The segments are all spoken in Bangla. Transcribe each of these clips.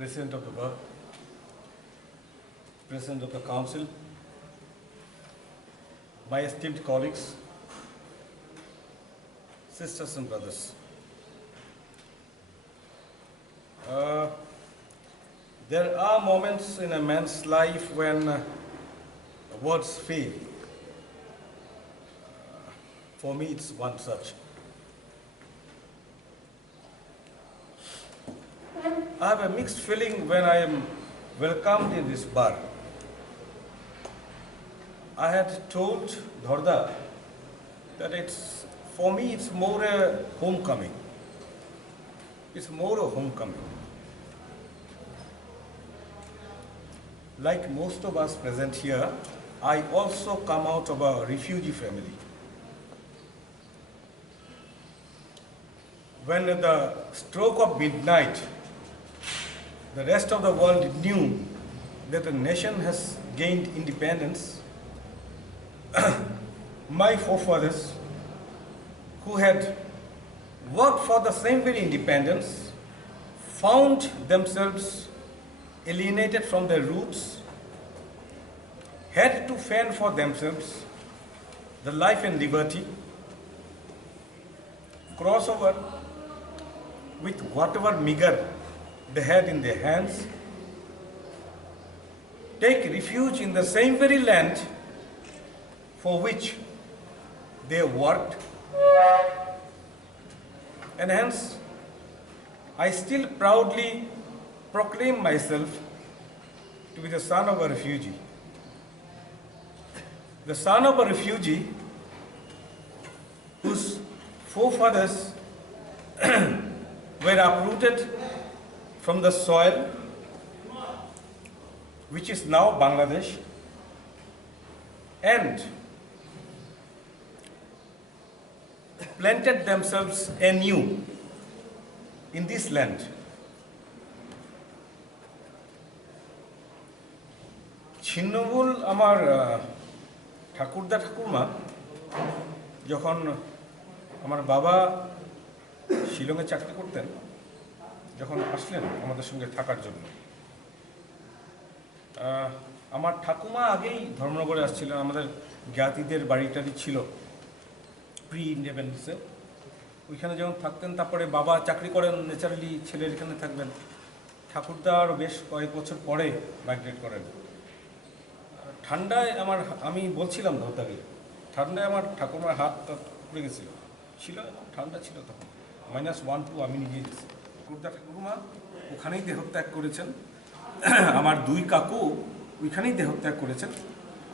President of the Board, President of the Council, my esteemed colleagues, sisters and brothers. There are moments in a man's life when words fail. For me, it's one such. I have a mixed feeling when I am welcomed in this bar. I had told Dharda that for me it's more a homecoming. It's more a homecoming. Like most of us present here, I also come out of a refugee family. When at the stroke of midnight, the rest of the world knew that a nation has gained independence, my forefathers, who had worked for the same very independence, found themselves alienated from their roots, had to fend for themselves the life and liberty, cross over with whatever meager they had in their hands, take refuge in the same very land for which they worked, and hence I still proudly proclaim myself to be the son of a refugee. The son of a refugee whose forefathers were uprooted from the soil which is now Bangladesh and planted themselves anew in this land. ছিন্নমূল আমার ঠাকুরদা ঠাকুরমা যখন আমার বাবা শিলংয়ে চাকরি করতেন, যখন আসলেন আমাদের সঙ্গে থাকার জন্য, আমার ঠাকুমা আগেই ধর্মনগরে আসছিলেন। আমাদের জ্ঞাতিদের বাড়িটারি ছিল প্রি ইন্ডিপেন্ডেন্সে, ওইখানে যখন থাকতেন, তারপরে বাবা চাকরি করেন, ন্যাচারালি ছেলের এখানে থাকবেন। ঠাকুরদা আরও বেশ কয়েক বছর পরে মাইগ্রেট করেন। ঠান্ডায় আমি বলছিলাম ধরতাকে, ঠান্ডায় আমার ঠাকুমার হাত পড়ে গেছিল, ঠান্ডা ছিল তখন, -1-2 আমি নিজেই গেছি। ঠাকুরদা ঠাকুরমা ওখানেই দেহত্যাগ করেছেন, আমার দুই কাকু ওইখানেই দেহত্যাগ করেছেন।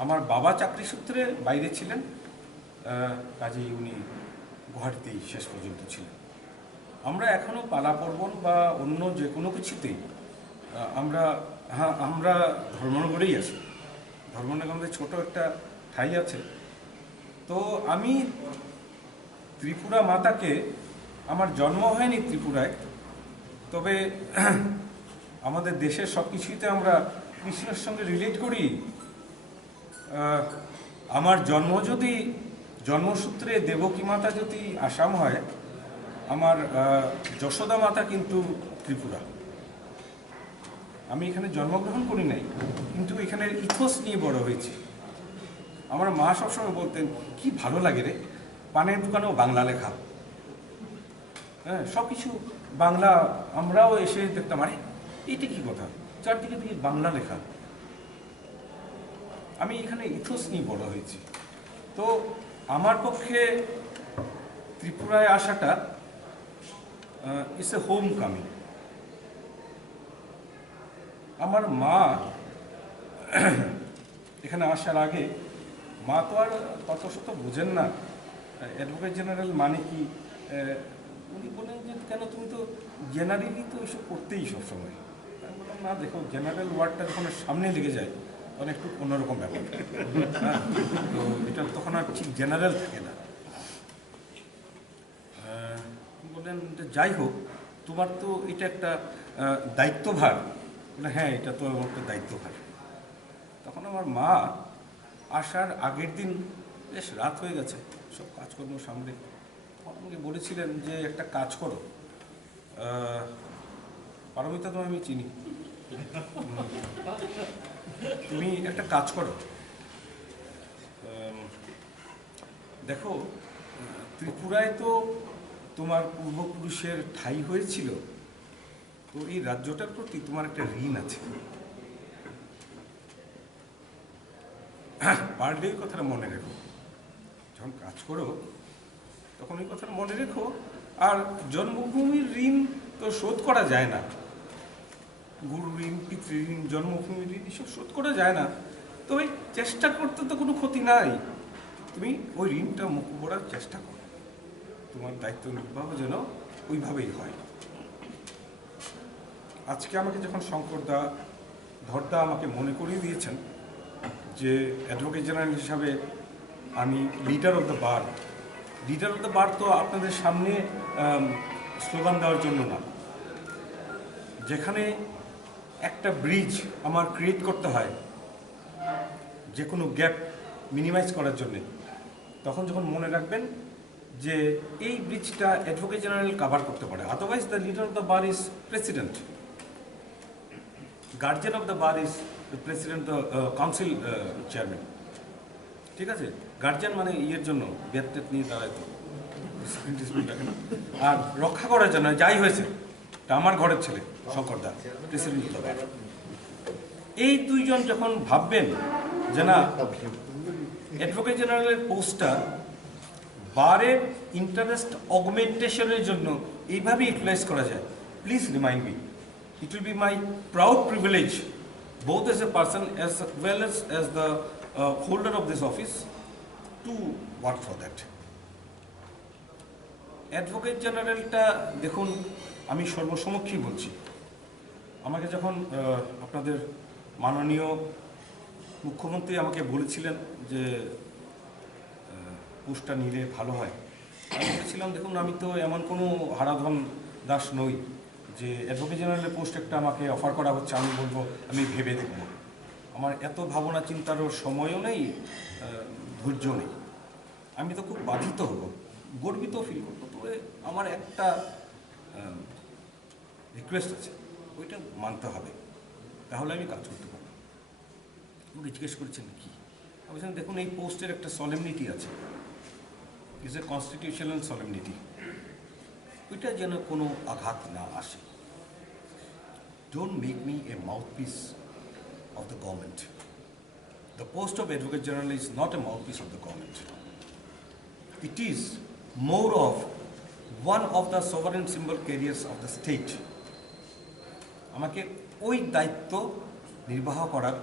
আমার বাবা চাকরি সূত্রে বাইরে ছিলেন, কাজেই উনি গুয়াহাটিতেই শেষ পর্যন্ত ছিলেন। আমরা এখনও পালা পর্বণ বা অন্য যে কোনো কিছুতেই আমরা ধর্মনগরেই আছি। ধর্মনগরে আমাদের ছোট একটা ঠাঁই আছে। তো আমি ত্রিপুরা মাতাকে, আমার জন্ম হয়নি ত্রিপুরায়, তবে আমাদের দেশের সব কিছুতে আমরা কৃষ্ণের সঙ্গে রিলেট করি। আমার জন্মসূত্রে দেবকী মাতা যদি আসাম হয়, আমার যশোদা মাতা কিন্তু ত্রিপুরা। আমি এখানে জন্মগ্রহণ করি নাই, কিন্তু এখানের ইথোস নিয়ে বড় হয়েছি। আমার মা সবসময় বলতেন, কি ভালো লাগে রে, পানের দোকানেও বাংলা লেখা, হ্যাঁ সব কিছু বাংলা। আমরাও এসে দেখতাম, আরে এটা কি কথা, চারদিকে দিকে বাংলা লেখা। আমি এখানে ইথোস নিয়ে বড় হয়েছি। তো আমার পক্ষে ত্রিপুরায় আসাটা ইটস এ হোম কামিং। আমার মা এখানে আসার আগে, মা তো আর তত শত বোঝেন না অ্যাডভোকেট জেনারেল মানে কি। উনি বলেন যে, কেন তুমি তো জেনারেলি তো এসব করতেই সবসময়। আমি বললাম, না দেখো, জেনারেল ওয়ার্ডটা যখন সামনে লেগে যায় তখন একটু অন্যরকম ব্যাপার। হ্যাঁ, তো এটা তখন আর ঠিক জেনারেল থাকে না। বললেন, যাই হোক, তোমার তো এটা একটা দায়িত্বভার। বলে, হ্যাঁ, এটা তো আমার একটা দায়িত্বভার। তখন আমার মা আসার আগের দিন বেশ রাত হয়ে গেছে, সব কাজকর্ম সামনে, আমাকে বলেছিলেন যে একটা কাজ করো, পারমিতা তো আমি চিনি, তুমি একটা কাজ করো, দেখো ত্রিপুরায় তো তোমার পূর্বপুরুষের ঠাঁই হয়েছিল, তো এই রাজ্যটার প্রতি তোমার একটা ঋণ আছে। পার ডে কথাটা মনে রেখো, যখন কাজ করো তখন ওই কথাটা মনে রেখো। আর জন্মভূমির ঋণ তো শোধ করা যায় না, গুরু ঋণ, পিতৃ ঋণ, জন্মভূমির ঋণ এসব শোধ করা যায় না, তবে চেষ্টা করতে তো কোনো ক্ষতি নাই। তুমি ওই ঋণটা মুক্ত করার চেষ্টা করো, তোমার দায়িত্ব নির্বাহ যেন ওইভাবেই হয়। আজকে আমাকে যখন শঙ্করদা, ধরদা আমাকে মনে করিয়ে দিয়েছেন যে অ্যাডভোকেট জেনারেল হিসাবে আমি leader of the bar. Leader of the bar তো আপনাদের সামনে স্লোগান দেওয়ার জন্য না, যেখানে একটা ব্রিজ আমার ক্রিয়েট করতে হয় যে কোনো গ্যাপ মিনিমাইজ করার জন্যে, তখন যখন মনে রাখবেন যে এই ব্রিজটা অ্যাডভোকেট জেনারেল কাভার করতে পারে। Otherwise the leader of the bar is president, guardian of the bar is the president, the council chairman. ঠিক আছে, গার্জিয়ান মানে ইয়ের জন্য বেদ নিয়ে দাঁড়ায় তো ডিসিপ্লিন, আর রক্ষা করার জন্য যাই হয়েছে তা আমার ঘরের ছেলে শঙ্করদা প্রেসিডেন্ট অফ দ্য বার। এই দুইজন যখন ভাববেন যে না অ্যাডভোকেট জেনারেলের পোস্টটা বারের ইন্টারেস্ট অগমেন্টেশনের জন্য এইভাবে ইউটিলাইজ করা যায়, please remind me. It will be my proud privilege, both as a person as well as the holder of this office, to work for that. Advocate জেনারেলটা দেখুন, আমি সর্বসমক্ষেই বলছি, আমাকে যখন আপনাদের মাননীয় মুখ্যমন্ত্রী আমাকে বলেছিলেন যে পোস্টটা নিলে ভালো হয়, আমি বলেছিলাম দেখুন আমি তো এমন কোনো হারাধন দাস নই যে অ্যাডভোকেট জেনারেলের পোস্ট একটা আমাকে অফার করা হচ্ছে আমি বলবো আমি ভেবে দেখব। আমার এত ভাবনা চিন্তারও সময়ও নেই, ধৈর্য নেই। আমি তো খুব বাধিত হব, গর্বিত ফিল করবো। তবে আমার একটা রিকোয়েস্ট আছে, ওইটা মানতে হবে, তাহলে আমি কাজ করতে পারবো। আমাকে জিজ্ঞেস করেছেন কি, আমি বলছেন দেখুন এই পোস্টের একটা সলেমনিটি আছে, ইজ এ কনস্টিটিউশনাল সলেমনিটি, ওইটা যেন কোনো আঘাত না আসে। Don't make me a mouthpiece of the government. The post of Advocate General is not a mouthpiece of the government. It is more of one of the sovereign symbol carriers of the state. আমাকে ওই দায়িত্ব নির্বাহ করার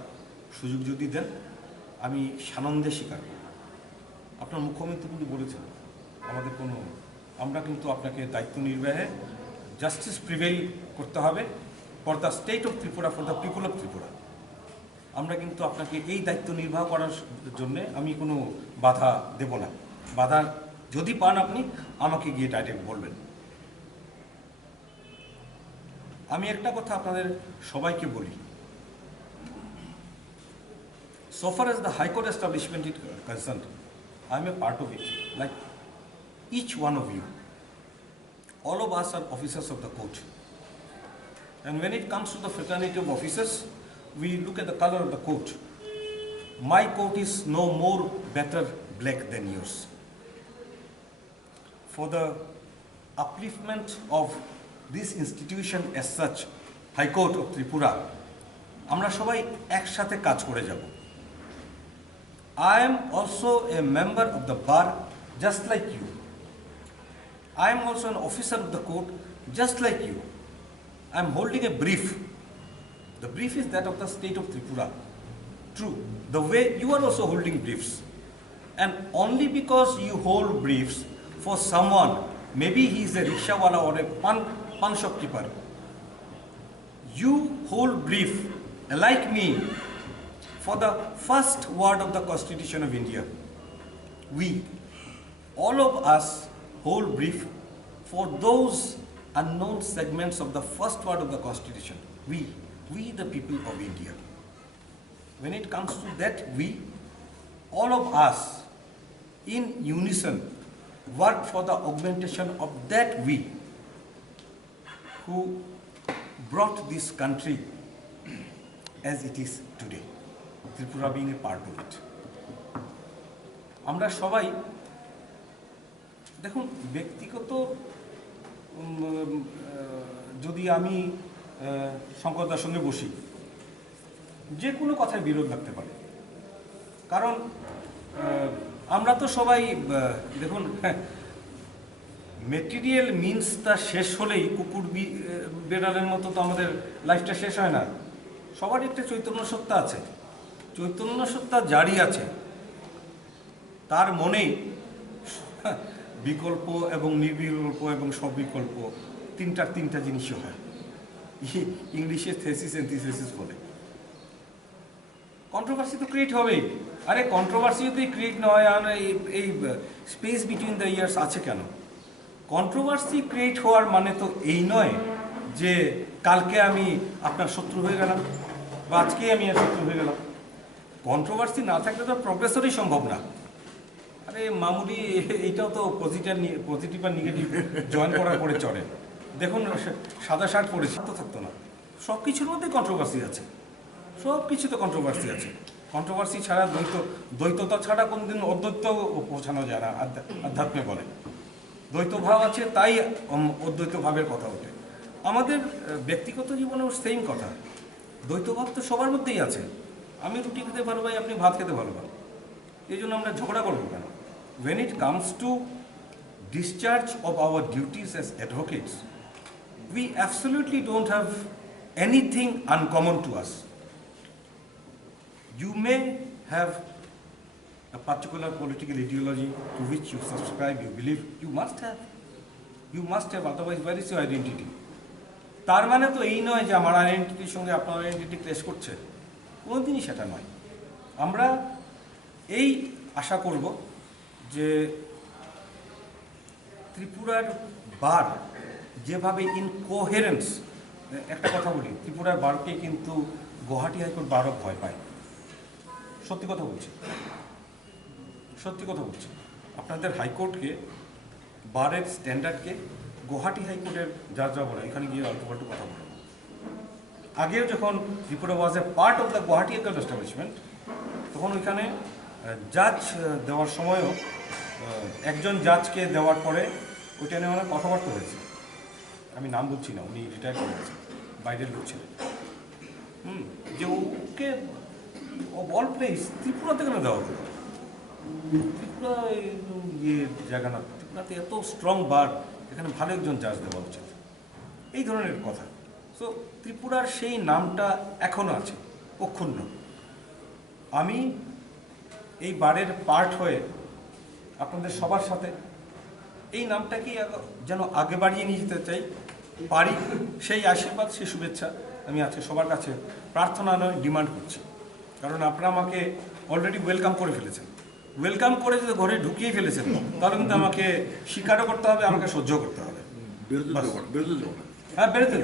সুযোগ যদি দেন আমি সানন্দে স্বীকার করব। আপনার মুখ্যমন্ত্রী কিন্তু বলেছেন আমরা কিন্তু আপনাকে দায়িত্ব নির্বাহে জাস্টিস প্রিভেইল করতে হবে for the state of Tripura, for the people of Tripura. আমরা কিন্তু আপনাকে এই দায়িত্ব নির্বাহ করার জন্যে আমি কোনো বাধা দেব না। বাধা যদি পান আপনি আমাকে গিয়ে ডাইরেক্ট বলবেন। আমি একটা কথা আপনাদের সবাইকে বলি, so far as the High Court establishment is concerned, I am a part of it, like each one of you. All of us are officers of the court. And when it comes to the fraternity of officers, we look at the color of the coat. My coat is no more better black than yours. For the upliftment of this institution as such, High Court of Tripura, আমরা সবাই একসাথে কাজ করে যাব। I am also a member of the bar just like you. I am also an officer of the court just like you. I am holding a brief. The brief is that of the state of Tripura. True, the way you are also holding briefs. And only because you hold briefs for someone, maybe he is a rickshawala or a pan shopkeeper, you hold brief like me for the first word of the Constitution of India. We, all of us, hold brief for those unknown segments of the first word of the Constitution. We the people of India. When it comes to that, we, all of us, in unison, work for the augmentation of that we who brought this country as it is today, Tripura being a part of it. আমরা সবাই দেখুন, ব্যক্তিগত যদি আমি শঙ্করদার সঙ্গে বসি, যে কোনো কথায় বিরোধ লাগতে পারে, কারণ আমরা তো সবাই দেখুন, মেটেরিয়াল মিনসটা শেষ হলেই কুকুর বেড়ালের মতো তো আমাদের লাইফটা শেষ হয় না। সবারই একটা চৈতন্য সত্তা আছে, চৈতন্য সত্তা জারি আছে, তার মনেই বিকল্প এবং নির্বিকল্প এবং সবিকল্প তিনটা জিনিসই হয়। ইংলিশে থেসিস অ্যান্টিথেসিস বলে। কন্ট্রোভার্সি তো ক্রিয়েট হবেই। আরে কন্ট্রোভার্সি যদি ক্রিয়েট না হয়, আর এই স্পেস বিটুইন দ্য ইয়ার্স আছে কেন? কন্ট্রোভার্সি ক্রিয়েট হওয়ার মানে তো এই নয় যে কালকে আমি আপনার শত্রু হয়ে গেলাম বা আজকেই আমি আর শত্রু হয়ে গেলাম। কন্ট্রোভার্সি না থাকলে তো প্রগ্রেসরই সম্ভব না। আরে মামুলি এইটাও তো পজিটিভ আর নেগেটিভ জয়েন করার পরে চড়ে। দেখুন, সাদা শার্ট পরেছে তো থাকতো না। সব কিছুর মধ্যে কন্ট্রোভার্সি আছে, সব কিছুতে কন্ট্রোভার্সি আছে। কন্ট্রোভার্সি ছাড়া দ্বৈততা ছাড়া কোনোদিন অদ্বৈত পৌঁছানো যায় না। আধ্যাত্মে বলে দ্বৈত ভাব আছে, তাই অদ্বৈত ভাবের কথা ওঠে। আমাদের ব্যক্তিগত জীবনেও সেম কথা, দ্বৈত ভাব তো সবার মধ্যেই আছে। আমি রুটি খেতে ভালো পাই, আপনি ভাত খেতে ভালো পান, এই জন্য আমরা ঝগড়া করবো কেন? When it comes to discharge of our duties as advocates, we absolutely don't have anything uncommon to us. You may have a particular political ideology to which you subscribe, you believe, you must have, otherwise where is your identity? তার মানে তো এই নয় যে আমার আইডেন্টিটির সঙ্গে আপনার আইডেন্টিটি ক্লেশ করছে, কোনোদিনই সেটা নয়। আমরা এই আশা করব যে ত্রিপুরার বার যেভাবে ইনকোহেরেন্স, একটা কথা বলি, ত্রিপুরার বারকে কিন্তু গুয়াহাটি হাইকোর্ট বারও ভয় পায়। সত্যি কথা বলছি, সত্যি কথা বলছি। আপনাদের হাইকোর্টকে, বারের স্ট্যান্ডার্ডকে গুয়াহাটি হাইকোর্টের জাজরা বলে, এখানে গিয়ে অল্প পাল্টু কথা বলে। আগেও যখন ত্রিপুরা ওয়াজ এ part of the Guwahati high court establishment, তখন ওইখানে জাজ দেওয়ার সময়ও একজন জাজকে দেওয়ার পরে ওইটা নিয়ে অনেক কথাবার্তা হয়েছে। আমি নাম বলছি না, উনি রিটায়ার করে গেছেন, বাইরের লোক ছিলেন। যে ওকে অল প্লেস ত্রিপুরাতে কেন দেওয়া হলো? ত্রিপুরা ইয়ে জায়গা না, ত্রিপুরাতে এত স্ট্রং বার, এখানে ভালো একজন জাজ দেওয়া উচিত, এই ধরনের কথা। সো ত্রিপুরার সেই নামটা এখনও আছে, অক্ষুণ্ণ। আমি এই বারের পার্ট হয়ে আপনাদের সবার সাথে এই নামটাকে যেন আগে বাড়িয়ে নিয়ে যেতে চাই, পারি, সেই আশীর্বাদ, সেই শুভেচ্ছা আমি আজকে সবার কাছে প্রার্থনা নয়, ডিমান্ড করছি। কারণ আপনারা আমাকে অলরেডি ওয়েলকাম করে ফেলেছেন। ওয়েলকাম করে যদি ঘরে ঢুকিয়ে ফেলেছেন, তাহলে কিন্তু আমাকে স্বীকারও করতে হবে, আমাকে সহ্য করতে হবে। হ্যাঁ, বেরোতে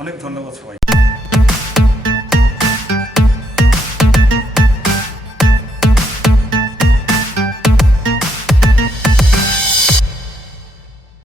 অনেক ধন্যবাদ সবাই।